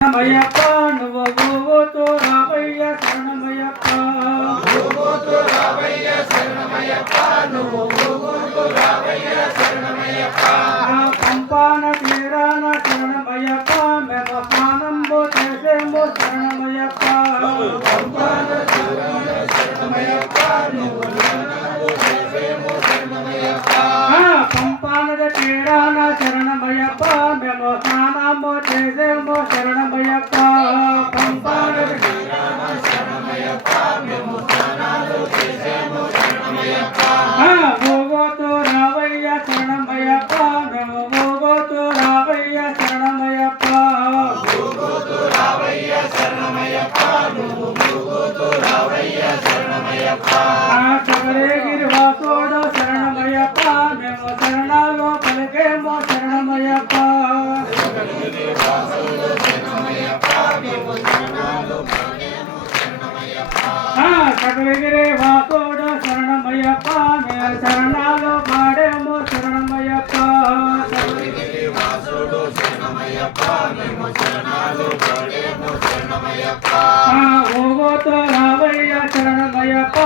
శరణమయ్యప్ప నువ్వు గోవుతూ రావయ్య శరణమయ్యప్ప గోవుతూ రావయ్య శరణమయ్యప్ప నువ్వు గోవుతూ రావయ్య శరణమయ్యప్ప పంపాన తీరాన శరణమయ్యప్ప మేము స్నానంబు చేసేము శరణమయ్యప్ప పంపాన తీరాన శరణమయ్యప్ప నువ్వు స్నానంబు చేసేము శరణమయ్యప్ప పంపానద తీరాన శరణమయ్యప్ప మేము స్నానంబు చేసేము శరణమయ్యప్ప పంపానద తీరాన శరణమయ్యప్ప మేము స్నానాలు చేసేము శరణమయ్యప్ప గోవుతూ రావయ్య శరణమయ్యప్ప మేము గోవుతూ రావయ్య శరణమయ్యప్ప గోవుతూ రావయ్య శరణమయ్యప్ప నువ్వు గోవుతూ రావయ్య శరణమయ్యప్ప శబరిగిరి వాసుడు శరణమయ్యప్ప మేము శరణాలు పలికేమో శరణమయ్యప్ప శబరిగిరి వాసుడు శరణమయ్యప్ప మేము శరణాలు పలికేము శరణమయ్యప్ప శబరిగిరి వాసుడు శరణమయ్యప్ప మేము శరణాలు పాడేమో శరణమయ్యప్ప శబరిగిరి వాసుడు శరణమయ్యప్ప మేము శరణాలు పలికేము శరణమయ్యప్ప గోవుతూ రావయ్య శరణమయ్యప్ప